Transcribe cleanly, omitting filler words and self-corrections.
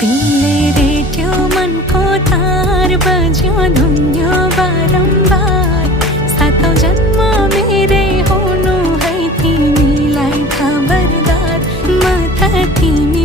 तिमीले रेट्यो मनको तार बज्यो धुन्यो बारम्बार सातौं जन्म मेरै हुनु है तिमीलाई खबरदार म त तिमी